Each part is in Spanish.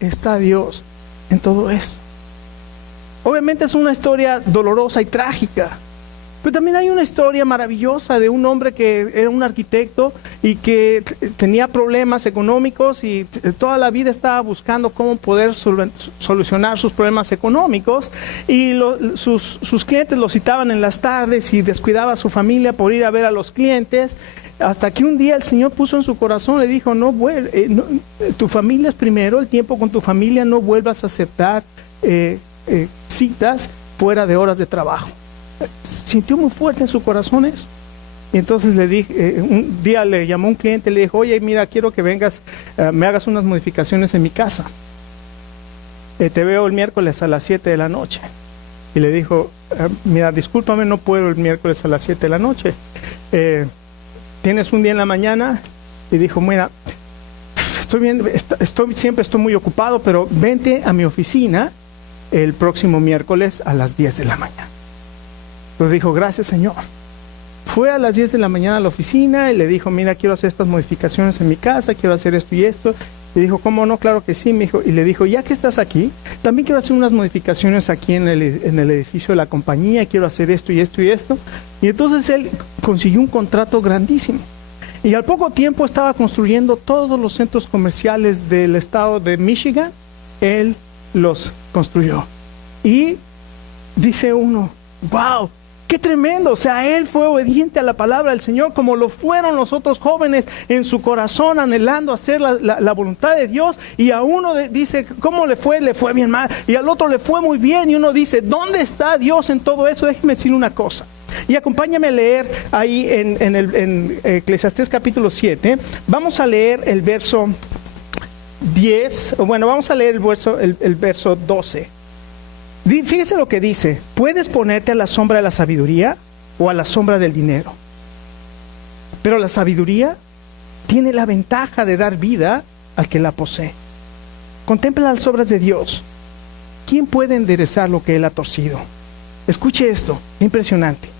está Dios en todo esto? Obviamente es una historia dolorosa y trágica, pero también hay una historia maravillosa de un hombre que era un arquitecto y que tenía problemas económicos y toda la vida estaba buscando cómo poder solucionar sus problemas económicos, y sus clientes lo citaban en las tardes y descuidaba a su familia por ir a ver a los clientes, hasta que un día el Señor puso en su corazón, le dijo, tu familia es primero, el tiempo con tu familia, no vuelvas a aceptar citas fuera de horas de trabajo. Sintió muy fuerte en su corazón eso. Y entonces le dije, un día le llamó un cliente y le dijo, oye, mira, quiero que vengas, me hagas unas modificaciones en mi casa. Te veo el miércoles a las 7 de la noche. Y le dijo, mira, discúlpame, no puedo el miércoles a las 7 de la noche. ¿Tienes un día en la mañana? Y dijo, mira, siempre estoy muy ocupado, pero vente a mi oficina el próximo miércoles a las 10 de la mañana. Entonces dijo, gracias, Señor. Fue a las 10 de la mañana a la oficina y le dijo, mira, quiero hacer estas modificaciones en mi casa, quiero hacer esto y esto. Y dijo, ¿cómo no? Claro que sí, mijo. Y le dijo, ya que estás aquí, también quiero hacer unas modificaciones aquí en el edificio de la compañía, quiero hacer esto y esto y esto. Y entonces él consiguió un contrato grandísimo. Y al poco tiempo estaba construyendo todos los centros comerciales del estado de Michigan. Él los construyó. Y dice uno, wow, qué tremendo. O sea, él fue obediente a la palabra del Señor, como lo fueron los otros jóvenes en su corazón, anhelando hacer la voluntad de Dios. Y a uno dice, ¿cómo le fue? Le fue bien mal. Y al otro le fue muy bien. Y uno dice, ¿dónde está Dios en todo eso? Déjeme decirle una cosa. Y acompáñame a leer ahí en Eclesiastés capítulo 7. Vamos a leer el verso 10. Bueno, vamos a leer el verso 12. Fíjese lo que dice: puedes ponerte a la sombra de la sabiduría o a la sombra del dinero, pero la sabiduría tiene la ventaja de dar vida al que la posee. Contempla las obras de Dios. ¿Quién puede enderezar lo que Él ha torcido? Escuche esto, impresionante.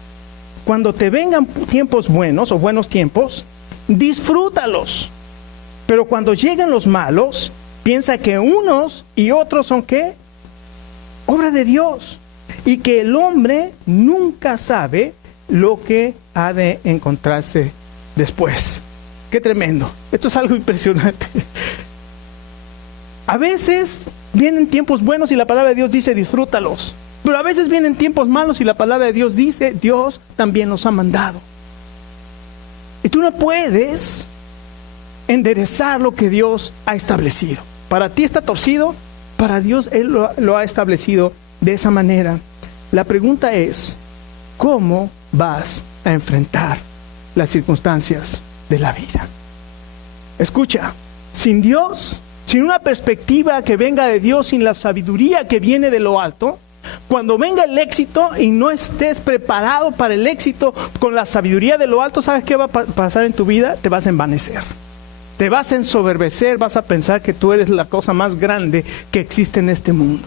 Cuando te vengan tiempos buenos o buenos tiempos, disfrútalos. Pero cuando lleguen los malos, piensa que unos y otros son ¿qué? Obra de Dios, y que el hombre nunca sabe lo que ha de encontrarse después. Qué tremendo. Esto es algo impresionante. A veces vienen tiempos buenos y la palabra de Dios dice disfrútalos, pero a veces vienen tiempos malos y la palabra de Dios dice Dios también los ha mandado. Y tú no puedes enderezar lo que Dios ha establecido. Para ti está torcido, para Dios Él lo ha establecido de esa manera. La pregunta es, ¿cómo vas a enfrentar las circunstancias de la vida? Escucha, sin Dios, sin una perspectiva que venga de Dios, sin la sabiduría que viene de lo alto, cuando venga el éxito y no estés preparado para el éxito con la sabiduría de lo alto, ¿sabes qué va a pasar en tu vida? Te vas a envanecer. Te vas a ensoberbecer, vas a pensar que tú eres la cosa más grande que existe en este mundo.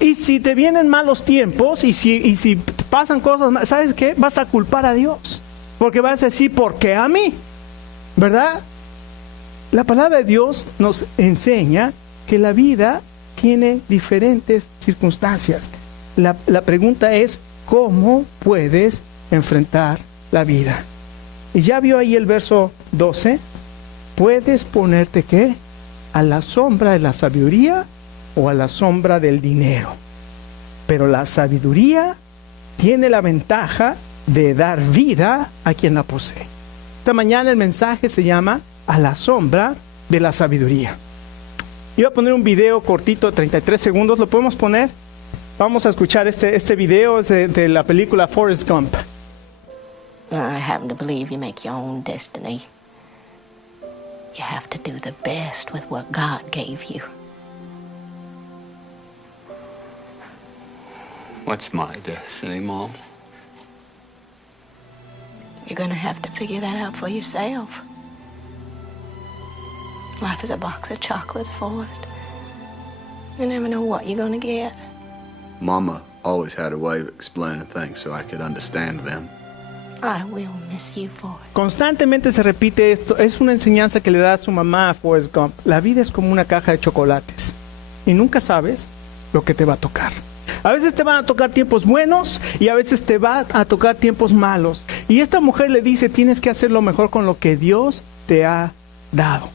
Y si te vienen malos tiempos y si pasan cosas, ¿sabes qué? Vas a culpar a Dios. Porque vas a decir, ¿por qué a mí? ¿Verdad? La palabra de Dios nos enseña que la vida tiene diferentes circunstancias. La pregunta es, ¿cómo puedes enfrentar la vida? Y ya vio ahí el verso 12. ¿Puedes ponerte qué? ¿A la sombra de la sabiduría o a la sombra del dinero? Pero la sabiduría tiene la ventaja de dar vida a quien la posee. Esta mañana el mensaje se llama A la sombra de la sabiduría. Iba a poner un video cortito de 33 segundos. ¿Lo podemos poner? Vamos a escuchar este video. Es de la película Forrest Gump. I happen to believe you make your own destiny. You have to do the best with what God gave you. What's my destiny, Mom? You're gonna have to figure that out for yourself. Life is a box of chocolates, Forrest. You never know what you're gonna get. Mama always had a way of explaining things so I could understand them. I will miss you, Forrest. Constantemente se repite esto. Es una enseñanza que le da a su mamá a Forrest Gump. La vida es como una caja de chocolates y nunca sabes lo que te va a tocar. A veces te van a tocar tiempos buenos y a veces te va a tocar tiempos malos. Y esta mujer le dice, tienes que hacer lo mejor con lo que Dios te ha dado.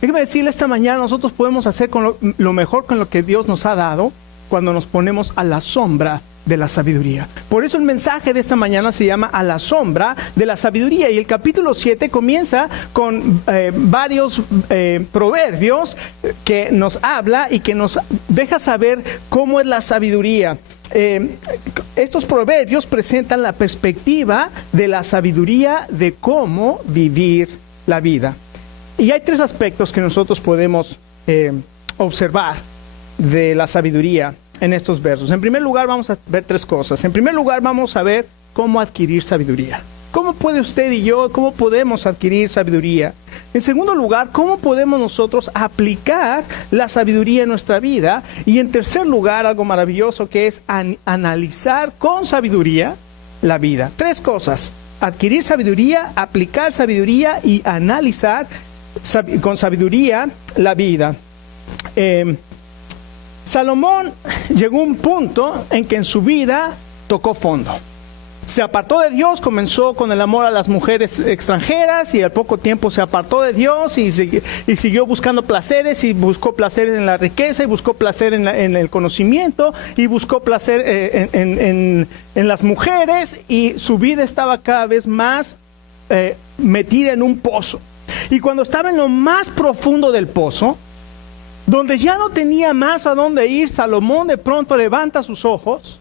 Déjeme decirle, esta mañana nosotros podemos hacer con lo mejor con lo que Dios nos ha dado cuando nos ponemos a la sombra de la sabiduría. Por eso el mensaje de esta mañana se llama A la sombra de la sabiduría. Y el capítulo 7 comienza con varios proverbios que nos habla y que nos deja saber cómo es la sabiduría. Estos proverbios presentan la perspectiva de la sabiduría de cómo vivir la vida. Y hay tres aspectos que nosotros podemos observar de la sabiduría en estos versos. En primer lugar, vamos a ver tres cosas. En primer lugar, vamos a ver cómo adquirir sabiduría. ¿Cómo puede usted y yo, cómo podemos adquirir sabiduría? En segundo lugar, ¿cómo podemos nosotros aplicar la sabiduría en nuestra vida? Y en tercer lugar, algo maravilloso que es analizar con sabiduría la vida. Tres cosas: adquirir sabiduría, aplicar sabiduría y analizar con sabiduría la vida. Salomón llegó a un punto en que en su vida tocó fondo. Se apartó de Dios, comenzó con el amor a las mujeres extranjeras y al poco tiempo se apartó de Dios y siguió buscando placeres, y buscó placer en la riqueza, y buscó placer en el conocimiento, y buscó placer en las mujeres, y su vida estaba cada vez más metida en un pozo. Y cuando estaba en lo más profundo del pozo, donde ya no tenía más a dónde ir, Salomón de pronto levanta sus ojos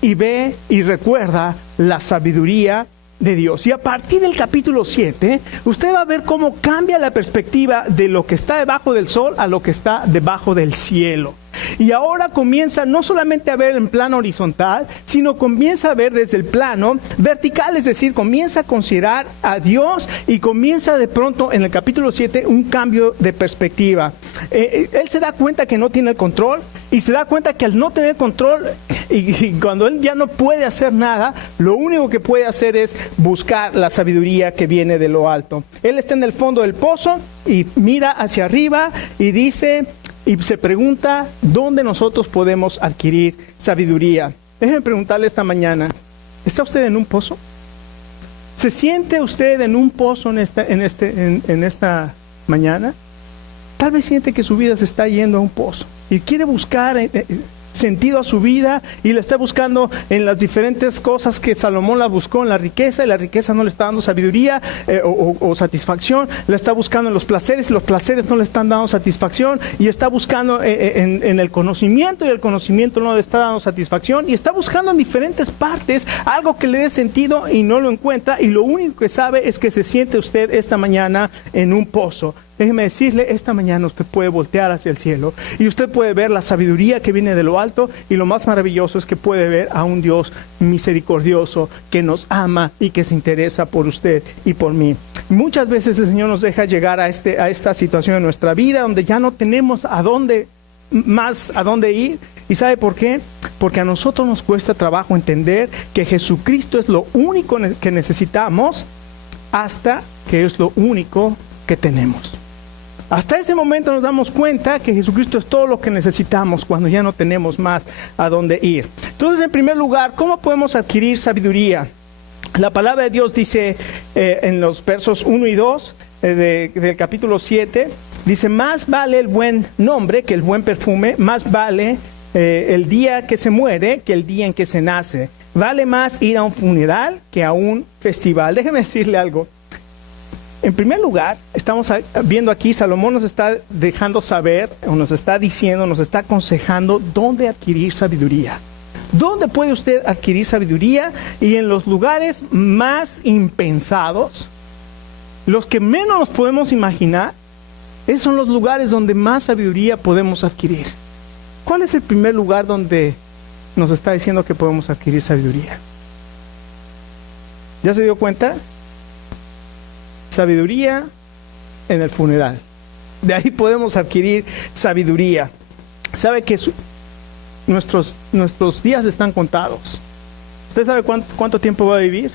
y ve y recuerda la sabiduría de Dios. Y a partir del capítulo 7, usted va a ver cómo cambia la perspectiva de lo que está debajo del sol a lo que está debajo del cielo. Y ahora comienza no solamente a ver en plano horizontal, sino comienza a ver desde el plano vertical, es decir, comienza a considerar a Dios y comienza de pronto en el capítulo 7 un cambio de perspectiva. Él se da cuenta que no tiene el control y se da cuenta que al no tener control y cuando él ya no puede hacer nada, lo único que puede hacer es buscar la sabiduría que viene de lo alto. Él está en el fondo del pozo y mira hacia arriba y dice... Y se pregunta, ¿dónde nosotros podemos adquirir sabiduría? Déjeme preguntarle esta mañana, ¿está usted en un pozo? ¿Se siente usted en un pozo en esta mañana? Tal vez siente que su vida se está yendo a un pozo y quiere buscar sentido a su vida y le está buscando en las diferentes cosas que Salomón la buscó, en la riqueza, y la riqueza no le está dando sabiduría o satisfacción. La está buscando en los placeres y los placeres no le están dando satisfacción, y está buscando en el conocimiento y el conocimiento no le está dando satisfacción, y está buscando en diferentes partes algo que le dé sentido y no lo encuentra, y lo único que sabe es que se siente usted esta mañana en un pozo. Déjeme decirle, esta mañana usted puede voltear hacia el cielo y usted puede ver la sabiduría que viene de lo alto, y lo más maravilloso es que puede ver a un Dios misericordioso que nos ama y que se interesa por usted y por mí. Muchas veces el Señor nos deja llegar a esta situación en nuestra vida donde ya no tenemos a dónde ir. ¿Y sabe por qué? Porque a nosotros nos cuesta trabajo entender que Jesucristo es lo único que necesitamos, hasta que es lo único que tenemos. Hasta ese momento nos damos cuenta que Jesucristo es todo lo que necesitamos cuando ya no tenemos más a dónde ir. Entonces, en primer lugar, ¿cómo podemos adquirir sabiduría? La palabra de Dios dice en los versos 1 y 2 del capítulo 7, dice: más vale el buen nombre que el buen perfume, más vale el día que se muere que el día en que se nace. Vale más ir a un funeral que a un festival. Déjeme decirle algo. En primer lugar, estamos viendo aquí, Salomón nos está dejando saber, o nos está diciendo, nos está aconsejando dónde adquirir sabiduría. ¿Dónde puede usted adquirir sabiduría? Y en los lugares más impensados, los que menos nos podemos imaginar, esos son los lugares donde más sabiduría podemos adquirir. ¿Cuál es el primer lugar donde nos está diciendo que podemos adquirir sabiduría? ¿Ya se dio cuenta? Sabiduría en el funeral. De ahí podemos adquirir sabiduría. ¿Sabe que nuestros días están contados? ¿Usted sabe cuánto tiempo va a vivir?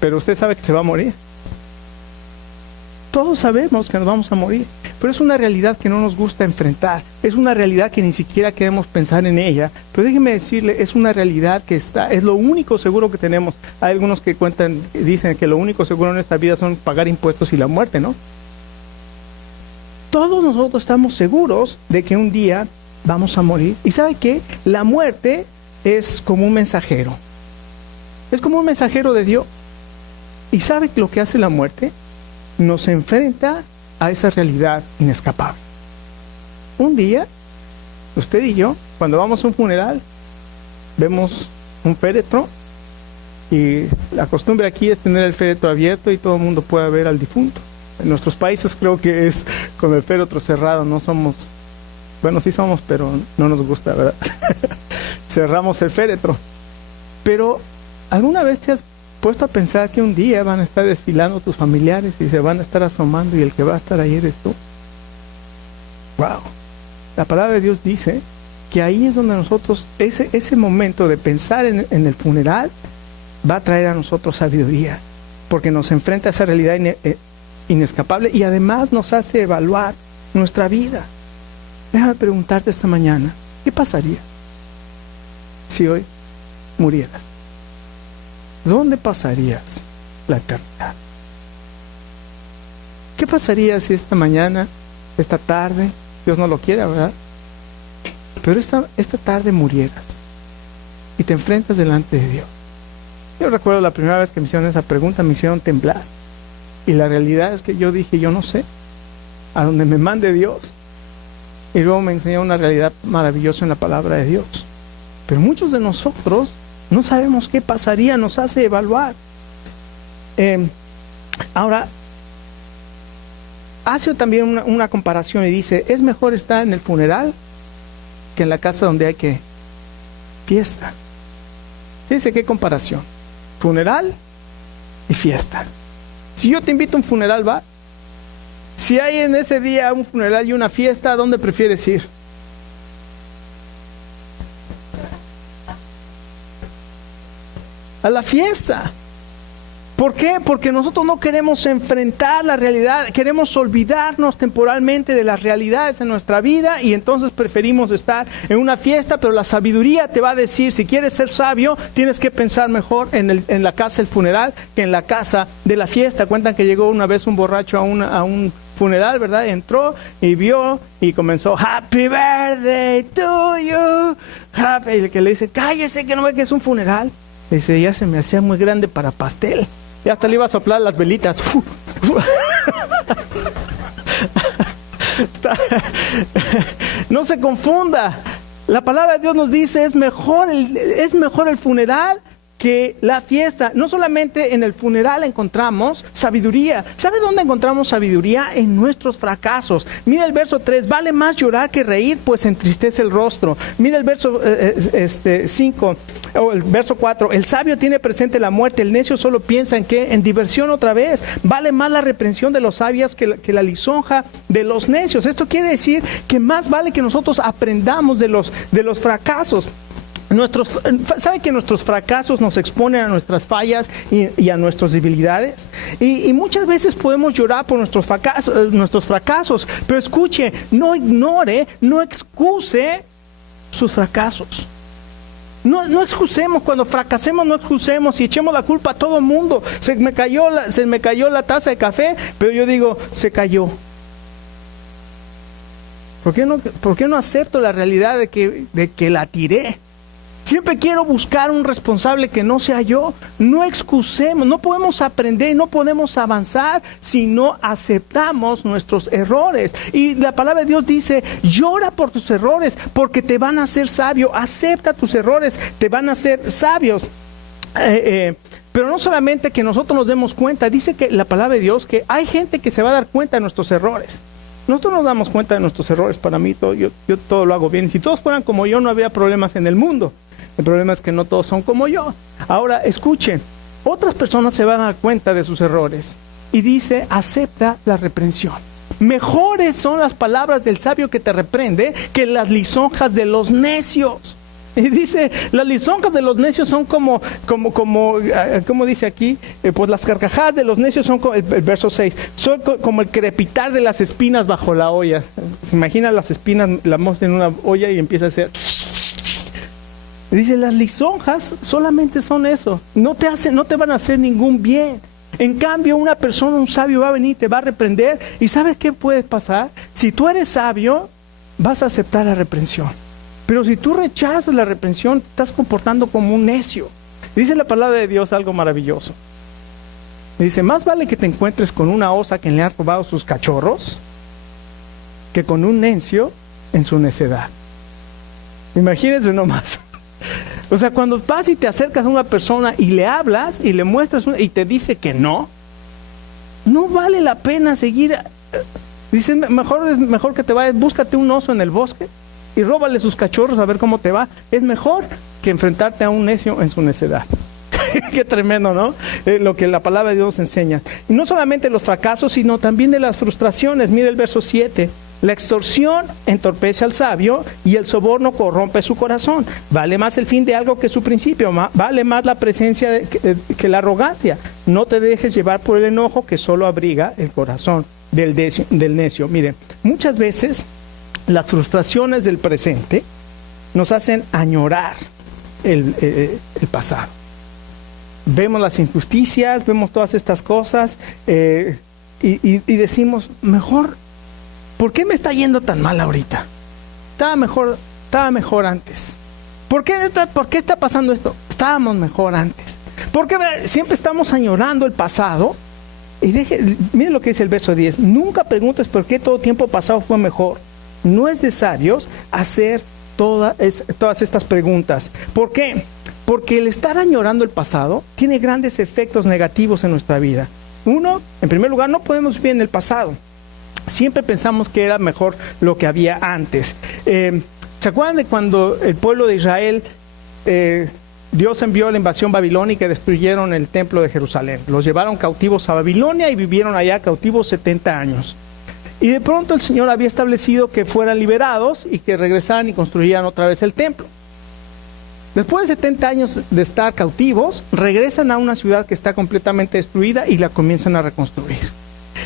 pero usted sabe que se va a morir. Todos sabemos que nos vamos a morir, pero es una realidad que no nos gusta enfrentar, es una realidad que ni siquiera queremos pensar en ella, pero déjeme decirle, es una realidad que es lo único seguro que tenemos. Hay algunos que dicen que lo único seguro en esta vida son pagar impuestos y la muerte, ¿no? Todos nosotros estamos seguros de que un día vamos a morir. ¿Y sabe qué? La muerte es como un mensajero. Es como un mensajero de Dios. ¿Y sabe lo que hace la muerte? Nos enfrenta a esa realidad inescapable. Un día, usted y yo, cuando vamos a un funeral, vemos un féretro y la costumbre aquí es tener el féretro abierto y todo el mundo pueda ver al difunto. En nuestros países creo que es con el féretro cerrado, no somos, bueno, sí somos, pero no nos gusta, ¿verdad? Cerramos el féretro. Pero, ¿alguna vez te has puesto a pensar que un día van a estar desfilando tus familiares y se van a estar asomando y el que va a estar ahí eres tú? ¡Wow! La palabra de Dios dice que ahí es donde nosotros, ese momento de pensar en el funeral, va a traer a nosotros sabiduría, porque nos enfrenta a esa realidad inescapable y además nos hace evaluar nuestra vida. Déjame preguntarte esta mañana, ¿qué pasaría si hoy murieras? ¿Dónde pasarías la eternidad? ¿Qué pasaría si esta mañana, esta tarde, Dios no lo quiera, ¿verdad? Pero esta tarde murieras y te enfrentas delante de Dios? Yo recuerdo la primera vez que me hicieron esa pregunta, me hicieron temblar. Y la realidad es que yo dije, yo no sé, a donde me mande Dios. Y luego me enseñó una realidad maravillosa en la palabra de Dios. Pero muchos de nosotros no sabemos qué pasaría, nos hace evaluar. Ahora, hace también una comparación y dice, es mejor estar en el funeral que en la casa donde hay que fiesta. Fíjense qué comparación. Funeral y fiesta. Si yo te invito a un funeral, ¿vas? Si hay en ese día un funeral y una fiesta, ¿a dónde prefieres ir? A la fiesta. ¿Por qué? Porque nosotros no queremos enfrentar la realidad, queremos olvidarnos temporalmente de las realidades en nuestra vida y entonces preferimos estar en una fiesta, pero la sabiduría te va a decir, si quieres ser sabio, tienes que pensar mejor en la casa del funeral que en la casa de la fiesta. Cuentan que llegó una vez un borracho a un funeral, ¿verdad? Entró y vio y comenzó, Happy birthday to you, happy. Y el que le dice, cállese que no ve que es un funeral. Le dice, ya se me hacía muy grande para pastel. Y hasta le iba a soplar las velitas. No se confunda. La palabra de Dios nos dice, es mejor el funeral que la fiesta. No solamente en el funeral encontramos sabiduría. ¿Sabe dónde encontramos sabiduría? En nuestros fracasos. Mira el verso 3, vale más llorar que reír, pues entristece el rostro. Mira el verso 5, o el verso 4, el sabio tiene presente la muerte, el necio solo piensa en qué, en diversión otra vez. Vale más la reprensión de los sabios que la lisonja de los necios. Esto quiere decir que más vale que nosotros aprendamos de los fracasos. ¿Sabe que nuestros fracasos nos exponen a nuestras fallas y a nuestras debilidades? Y muchas veces podemos llorar por nuestros fracasos, pero escuche, no ignore, no excuse sus fracasos. No excusemos, cuando fracasemos no excusemos y echemos la culpa a todo el mundo. Se me cayó la taza de café, pero yo digo, se cayó. ¿Por qué no acepto la realidad de que la tiré? Siempre quiero buscar un responsable que no sea yo. No excusemos, no podemos aprender, no podemos avanzar si no aceptamos nuestros errores. Y la palabra de Dios dice, llora por tus errores porque te van a hacer sabio. Acepta tus errores, te van a hacer sabios. Pero no solamente que nosotros nos demos cuenta, dice que la palabra de Dios que hay gente que se va a dar cuenta de nuestros errores. Nosotros nos damos cuenta de nuestros errores. Para mí yo todo lo hago bien. Si todos fueran como yo, no había problemas en el mundo. El problema es que no todos son como yo. Ahora, escuchen, otras personas se van a dar cuenta de sus errores. Y dice, acepta la reprensión. Mejores son las palabras del sabio que te reprende que las lisonjas de los necios. Y dice, las lisonjas de los necios son como dice aquí, pues las carcajadas de los necios son como, el verso 6, son como el crepitar de las espinas bajo la olla. Se imagina las espinas, la mostra en una olla y empieza a hacer. Dice, las lisonjas solamente son eso, no te van a hacer ningún bien. En cambio, una persona, un sabio va a venir, te va a reprender. ¿Y sabes qué puede pasar? Si tú eres sabio, vas a aceptar la reprensión. Pero si tú rechazas la reprensión, te estás comportando como un necio. Dice la palabra de Dios algo maravilloso. Dice, más vale que te encuentres con una osa que le ha robado sus cachorros que con un necio en su necedad. Imagínense nomás. O sea, cuando vas y te acercas a una persona y le hablas y le muestras y te dice que no vale la pena seguir. Dicen, es mejor que te vayas, búscate un oso en el bosque y róbale sus cachorros a ver cómo te va. Es mejor que enfrentarte a un necio en su necedad. Qué tremendo, ¿no? Lo que la palabra de Dios enseña. Y no solamente los fracasos, sino también de las frustraciones. Mire el verso 7. La extorsión entorpece al sabio y el soborno corrompe su corazón. Vale más el fin de algo que su principio. Vale más la presencia que la arrogancia. No te dejes llevar por el enojo que solo abriga el corazón del necio. Mire, muchas veces las frustraciones del presente nos hacen añorar el pasado. Vemos las injusticias, vemos todas estas cosas y decimos, mejor, ¿por qué me está yendo tan mal ahorita? Estaba mejor antes. ¿Por qué está pasando esto? Estábamos mejor antes. ¿Por qué siempre estamos añorando el pasado? Y miren lo que dice el verso 10. Nunca preguntes por qué todo tiempo pasado fue mejor. No es necesario hacer todas estas preguntas. ¿Por qué? Porque el estar añorando el pasado tiene grandes efectos negativos en nuestra vida. Uno, en primer lugar, no podemos vivir en el pasado. Siempre pensamos que era mejor lo que había antes. ¿Se acuerdan de cuando el pueblo de Israel, Dios envió la invasión babilónica y destruyeron el templo de Jerusalén? Los llevaron cautivos a Babilonia y vivieron allá cautivos 70 años. Y de pronto el Señor había establecido que fueran liberados y que regresaran y construyeran otra vez el templo. Después de 70 años de estar cautivos, regresan a una ciudad que está completamente destruida y la comienzan a reconstruir.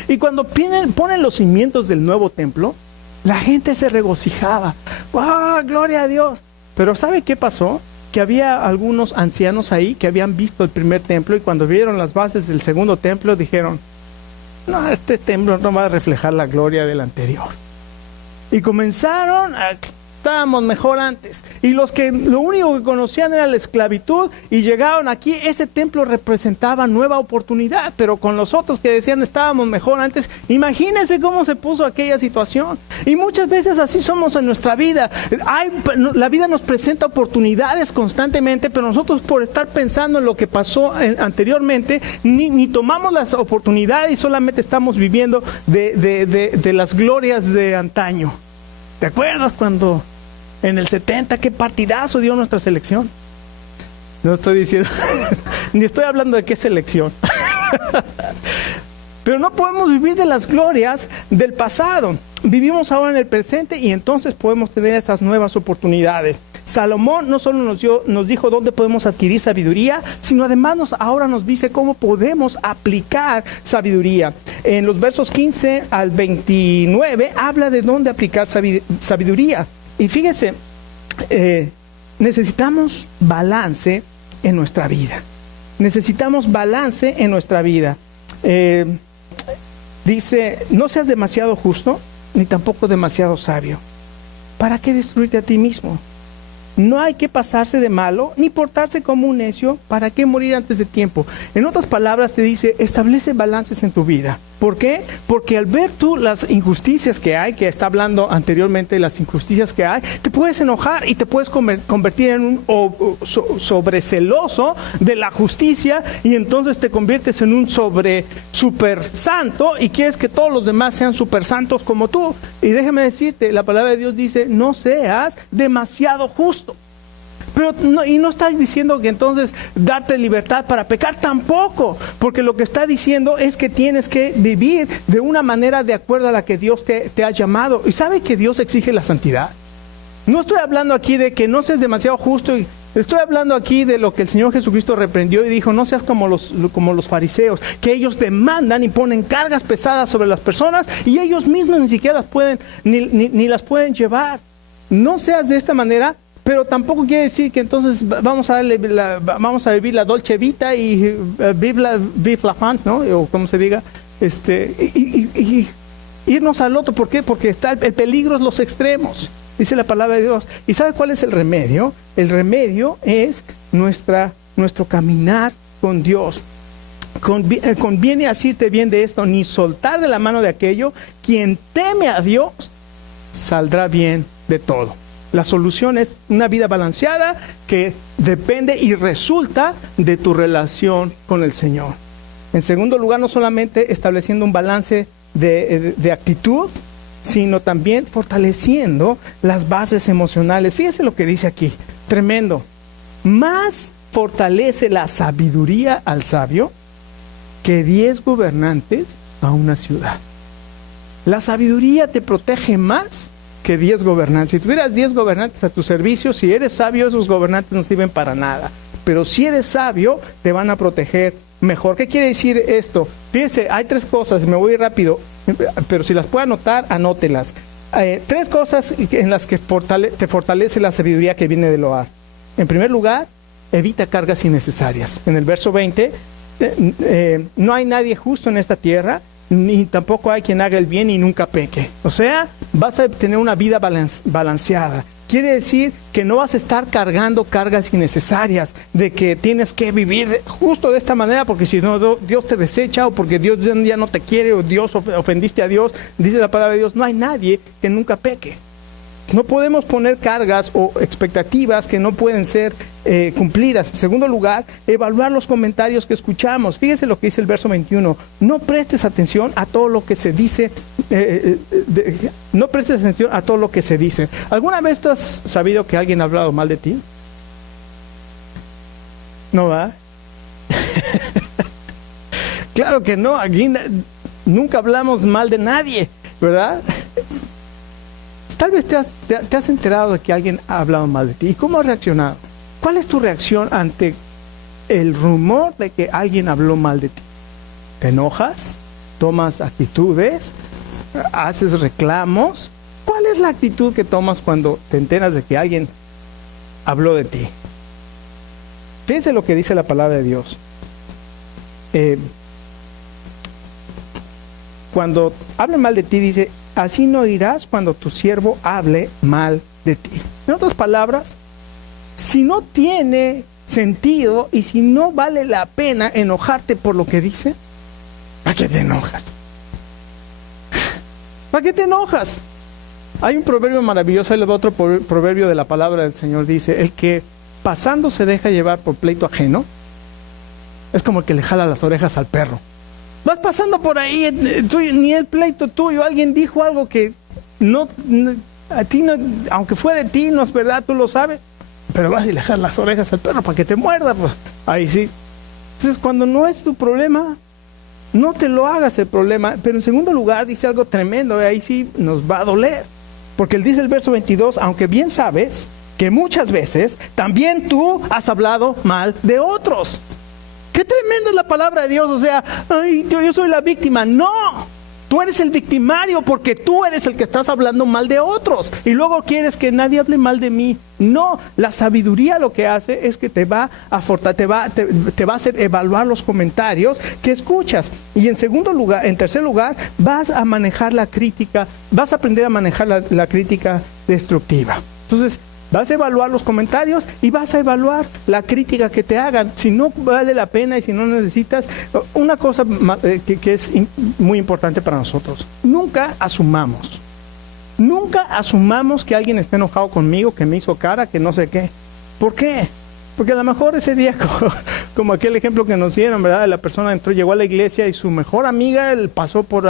Y cuando ponen los cimientos del nuevo templo, la gente se regocijaba. ¡Wow! ¡Gloria a Dios! Pero ¿sabe qué pasó? Que había algunos ancianos ahí que habían visto el primer templo y cuando vieron las bases del segundo templo dijeron, no, este templo no va a reflejar la gloria del anterior. Y comenzaron a... Estábamos mejor antes. Y los que lo único que conocían era la esclavitud y llegaron aquí, ese templo representaba nueva oportunidad, pero con los otros que decían estábamos mejor antes, imagínense cómo se puso aquella situación. Y muchas veces así somos en nuestra vida. La vida nos presenta oportunidades constantemente, pero nosotros por estar pensando en lo que pasó anteriormente, ni tomamos las oportunidades y solamente estamos viviendo de las glorias de antaño. ¿Te acuerdas cuando en el 70 qué partidazo dio nuestra selección? No estoy diciendo, ni estoy hablando de qué selección. Pero no podemos vivir de las glorias del pasado. Vivimos ahora en el presente y entonces podemos tener estas nuevas oportunidades. Salomón no solo nos dijo dónde podemos adquirir sabiduría, sino además ahora nos dice cómo podemos aplicar sabiduría. En los versos 15 al 29 habla de dónde aplicar sabiduría. Y fíjense, necesitamos balance en nuestra vida. Necesitamos balance en nuestra vida. Dice, no seas demasiado justo, ni tampoco demasiado sabio. ¿Para qué destruirte a ti mismo? No hay que pasarse de malo, ni portarse como un necio. ¿Para qué morir antes de tiempo? En otras palabras te dice, establece balances en tu vida. ¿Por qué? Porque al ver tú las injusticias que hay, que está hablando anteriormente de las injusticias que hay, te puedes enojar y te puedes convertir en un sobreceloso de la justicia y entonces te conviertes en un super santo y quieres que todos los demás sean super santos como tú. Y déjame decirte, la palabra de Dios dice, no seas demasiado justo. Pero no está diciendo que entonces darte libertad para pecar, tampoco, porque lo que está diciendo es que tienes que vivir de una manera de acuerdo a la que Dios te ha llamado. ¿Y sabe que Dios exige la santidad? No estoy hablando aquí de que no seas demasiado justo, y estoy hablando aquí de lo que el Señor Jesucristo reprendió y dijo: no seas como los fariseos, que ellos demandan y ponen cargas pesadas sobre las personas y ellos mismos ni siquiera las pueden, ni las pueden llevar. No seas de esta manera, pero tampoco quiere decir que entonces vamos a vivir la Dolce Vita y vive la France, ¿no? O como se diga, y irnos al otro. ¿Por qué? Porque está el peligro es los extremos. Dice la palabra de Dios. ¿Y sabe cuál es el remedio? El remedio es nuestro caminar con Dios. Conviene asirte bien de esto, ni soltar de la mano de aquello. Quien teme a Dios saldrá bien de todo. La solución es una vida balanceada que depende y resulta de tu relación con el Señor. En segundo lugar, no solamente estableciendo un balance de actitud, sino también fortaleciendo las bases emocionales. Fíjese lo que dice aquí, tremendo. Más fortalece la sabiduría al sabio que 10 gobernantes a una ciudad. La sabiduría te protege más que 10 gobernantes. Si tuvieras 10 gobernantes a tu servicio, si eres sabio, esos gobernantes no sirven para nada. Pero si eres sabio, te van a proteger mejor. ¿Qué quiere decir esto? Fíjense, hay 3 cosas, me voy rápido, pero si las puede anotar, anótelas. 3 cosas en las que te fortalece la sabiduría que viene del hogar. En primer lugar, evita cargas innecesarias. En el verso 20, no hay nadie justo en esta tierra, ni tampoco hay quien haga el bien y nunca peque. O sea, vas a tener una vida balanceada. Quiere decir que no vas a estar cargando cargas innecesarias, de que tienes que vivir justo de esta manera porque si no Dios te desecha, o porque Dios ya no te quiere, o Dios ofendiste a Dios. Dice la palabra de Dios: no hay nadie que nunca peque. No podemos poner cargas o expectativas que no pueden ser cumplidas. En segundo lugar, evaluar los comentarios que escuchamos. Fíjese lo que dice el verso 21. No prestes atención a todo lo que se dice. No prestes atención a todo lo que se dice. ¿Alguna vez tú has sabido que alguien ha hablado mal de ti? ¿No va? Claro que no. Aquí nunca hablamos mal de nadie, ¿verdad? Tal vez te has enterado de que alguien ha hablado mal de ti. ¿Y cómo has reaccionado? ¿Cuál es tu reacción ante el rumor de que alguien habló mal de ti? ¿Te enojas? ¿Tomas actitudes? ¿Haces reclamos? ¿Cuál es la actitud que tomas cuando te enteras de que alguien habló de ti? Fíjense lo que dice la palabra de Dios. Cuando hable mal de ti, dice: así no irás cuando tu siervo hable mal de ti. En otras palabras, si no tiene sentido y si no vale la pena enojarte por lo que dice, ¿para qué te enojas? ¿Para qué te enojas? Hay un proverbio maravilloso, hay otro proverbio de la palabra del Señor, dice: el que pasando se deja llevar por pleito ajeno es como el que le jala las orejas al perro. Vas pasando por ahí, ni el pleito tuyo, alguien dijo algo que a ti no, aunque fue de ti, no es verdad, tú lo sabes, pero vas y le jalas las orejas al perro para que te muerda, pues ahí sí. Entonces, cuando no es tu problema, no te lo hagas el problema. Pero en segundo lugar, dice algo tremendo, ahí sí nos va a doler, porque él dice el verso 22, aunque bien sabes que muchas veces también tú has hablado mal de otros. ¡Qué tremenda es la palabra de Dios! O sea, ay, yo soy la víctima. ¡No! Tú eres el victimario porque tú eres el que estás hablando mal de otros. Y luego quieres que nadie hable mal de mí. No, la sabiduría lo que hace es que te va a hacer evaluar los comentarios que escuchas. Y en tercer lugar, vas a manejar la crítica, vas a aprender a manejar la crítica destructiva. Entonces, vas a evaluar los comentarios y vas a evaluar la crítica que te hagan. Si no vale la pena y si no necesitas, una cosa que es muy importante para nosotros: nunca asumamos que alguien esté enojado conmigo, que me hizo cara, que no sé qué. ¿Por qué? Porque a lo mejor ese día Como aquel ejemplo que nos dieron, ¿verdad? La persona entró, llegó a la iglesia y su mejor amiga él pasó por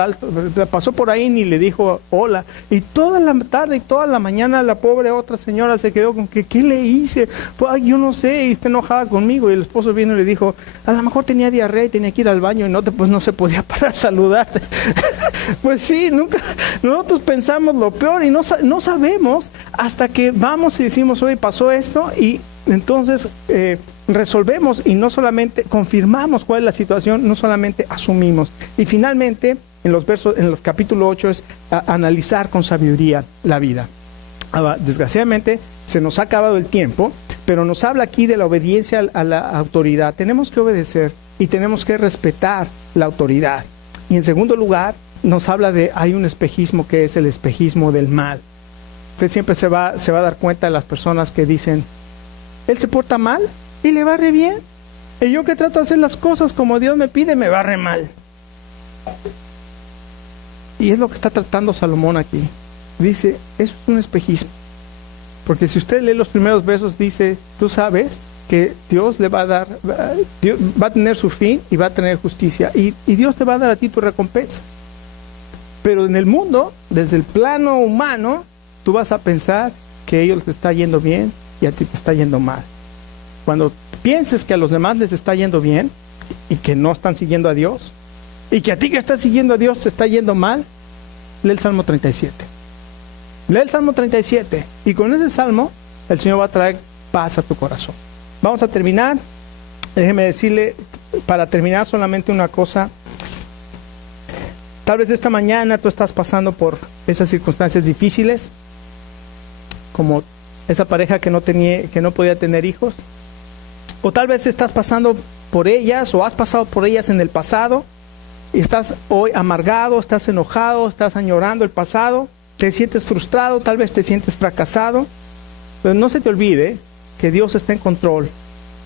ahí ni le dijo hola. Y toda la tarde y toda la mañana la pobre otra señora se quedó con que, ¿qué le hice? Pues, ay, yo no sé, y está enojada conmigo. Y el esposo vino y le dijo, a lo mejor tenía diarrea y tenía que ir al baño y pues no se podía parar a saludarte. Pues sí, nosotros pensamos lo peor y no sabemos hasta que vamos y decimos, oye, pasó esto, y entonces resolvemos y no solamente confirmamos cuál es la situación, no solamente asumimos. Y finalmente, en los capítulo 8 es analizar con sabiduría la vida. Desgraciadamente se nos ha acabado el tiempo, pero nos habla aquí de la obediencia a la autoridad. Tenemos que obedecer y tenemos que respetar la autoridad. Y en segundo lugar, nos habla hay un espejismo que es el espejismo del mal. Usted siempre se va a dar cuenta de las personas que dicen, él se porta mal y le va re bien. Y yo que trato de hacer las cosas como Dios me pide, me va re mal. Y es lo que está tratando Salomón aquí. Dice, eso es un espejismo. Porque si usted lee los primeros versos, dice, tú sabes que Dios le va a dar, Dios va a tener su fin y va a tener justicia. Y Dios te va a dar a ti tu recompensa. Pero en el mundo, desde el plano humano, tú vas a pensar que a ellos les está yendo bien y a ti te está yendo mal. Cuando pienses que a los demás les está yendo bien y que no están siguiendo a Dios, y que a ti que estás siguiendo a Dios te está yendo mal, lee el Salmo 37. Lee el Salmo 37 y con ese salmo el Señor va a traer paz a tu corazón. Vamos a terminar. Déjeme decirle, para terminar, solamente una cosa. Tal vez esta mañana tú estás pasando por esas circunstancias difíciles, como esa pareja que no podía tener hijos. O tal vez estás pasando por ellas o has pasado por ellas en el pasado y estás hoy amargado, estás enojado, estás añorando el pasado, te sientes frustrado, tal vez te sientes fracasado. Pero no se te olvide que Dios está en control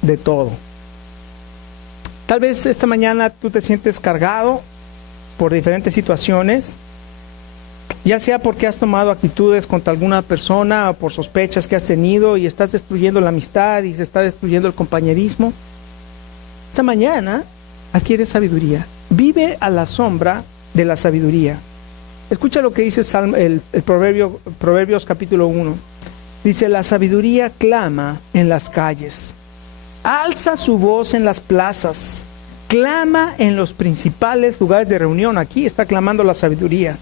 de todo. Tal vez esta mañana tú te sientes cargado por diferentes situaciones, ya sea porque has tomado actitudes contra alguna persona o por sospechas que has tenido y estás destruyendo la amistad y se está destruyendo el compañerismo. Esta mañana adquiere sabiduría. Vive a la sombra de la sabiduría. Escucha lo que dice el Proverbios capítulo 1. Dice, la sabiduría clama en las calles, alza su voz en las plazas, clama en los principales lugares de reunión. Aquí está clamando la sabiduría.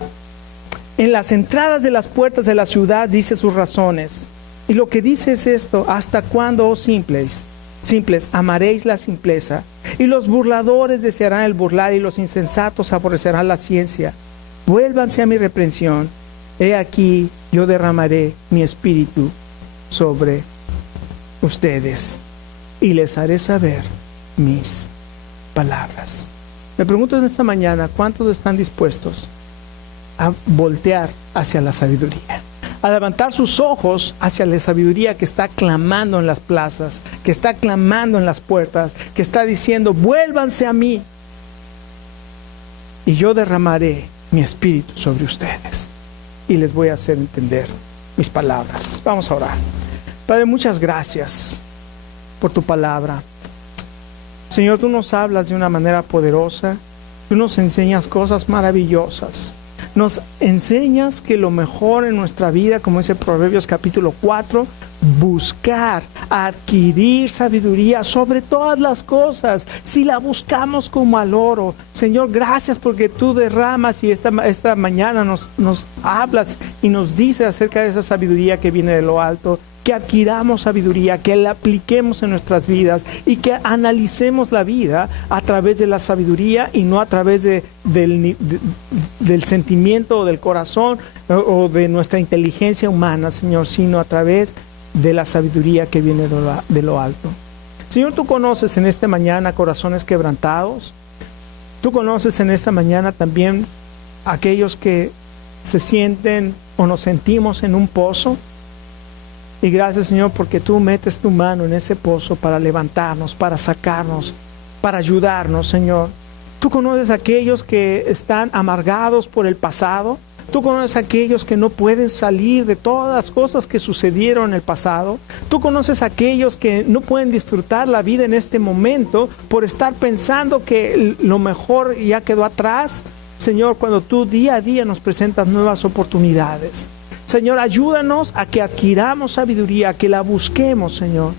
En las entradas de las puertas de la ciudad dice sus razones. Y lo que dice es esto: ¿hasta cuándo, oh simples, amaréis la simpleza? Y los burladores desearán el burlar, y los insensatos aborrecerán la ciencia. Vuélvanse a mi reprensión. He aquí, yo derramaré mi espíritu sobre ustedes y les haré saber mis palabras. Me pregunto en esta mañana, ¿cuántos están dispuestos a voltear hacia la sabiduría? A levantar sus ojos hacia la sabiduría que está clamando en las plazas, que está clamando en las puertas, que está diciendo, vuélvanse a mí y yo derramaré mi espíritu sobre ustedes y les voy a hacer entender mis palabras. Vamos a orar. Padre, muchas gracias por tu palabra. Señor, tú nos hablas de una manera poderosa, tú nos enseñas cosas maravillosas. Nos enseñas que lo mejor en nuestra vida, como dice Proverbios capítulo 4, buscar, adquirir sabiduría sobre todas las cosas, si la buscamos como al oro. Señor, gracias porque tú derramas y esta mañana nos hablas y nos dices acerca de esa sabiduría que viene de lo alto, que adquiramos sabiduría, que la apliquemos en nuestras vidas y que analicemos la vida a través de la sabiduría y no a través del sentimiento o del corazón o de nuestra inteligencia humana, Señor, sino a través de la sabiduría que viene de lo alto. Señor, tú conoces en esta mañana corazones quebrantados. Tú conoces en esta mañana también aquellos que se sienten o nos sentimos en un pozo. Y gracias, Señor, porque tú metes tu mano en ese pozo para levantarnos, para sacarnos, para ayudarnos, Señor. Tú conoces a aquellos que están amargados por el pasado, Tú conoces a aquellos que no pueden salir de todas las cosas que sucedieron en el pasado. Tú conoces a aquellos que no pueden disfrutar la vida en este momento por estar pensando que lo mejor ya quedó atrás. Señor, cuando tú día a día nos presentas nuevas oportunidades. Señor, ayúdanos a que adquiramos sabiduría, a que la busquemos, Señor.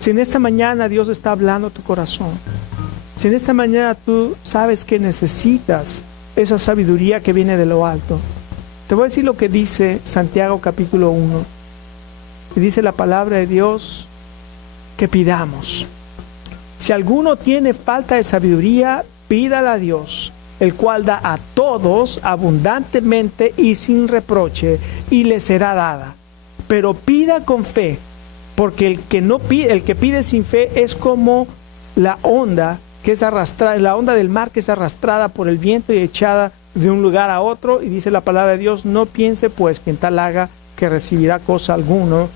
Si en esta mañana Dios está hablando a tu corazón, si en esta mañana tú sabes que necesitas esa sabiduría que viene de lo alto, te voy a decir lo que dice Santiago capítulo 1. Y dice la palabra de Dios que pidamos. Si alguno tiene falta de sabiduría, pídala a Dios, el cual da a todos abundantemente y sin reproche, y le será dada. Pero pida con fe, porque el que pide sin fe es como la onda que es arrastrada, la onda del mar que es arrastrada por el viento y echada de un lugar a otro. Y dice la palabra de Dios: no piense pues que en tal haga que recibirá cosa alguna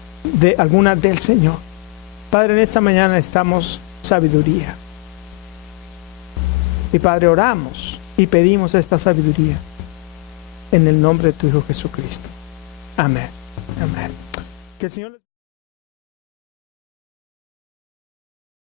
del Señor. Padre, en esta mañana necesitamos sabiduría. Y Padre, oramos y pedimos esta sabiduría en el nombre de tu Hijo Jesucristo. Amén. Amén. Que el Señor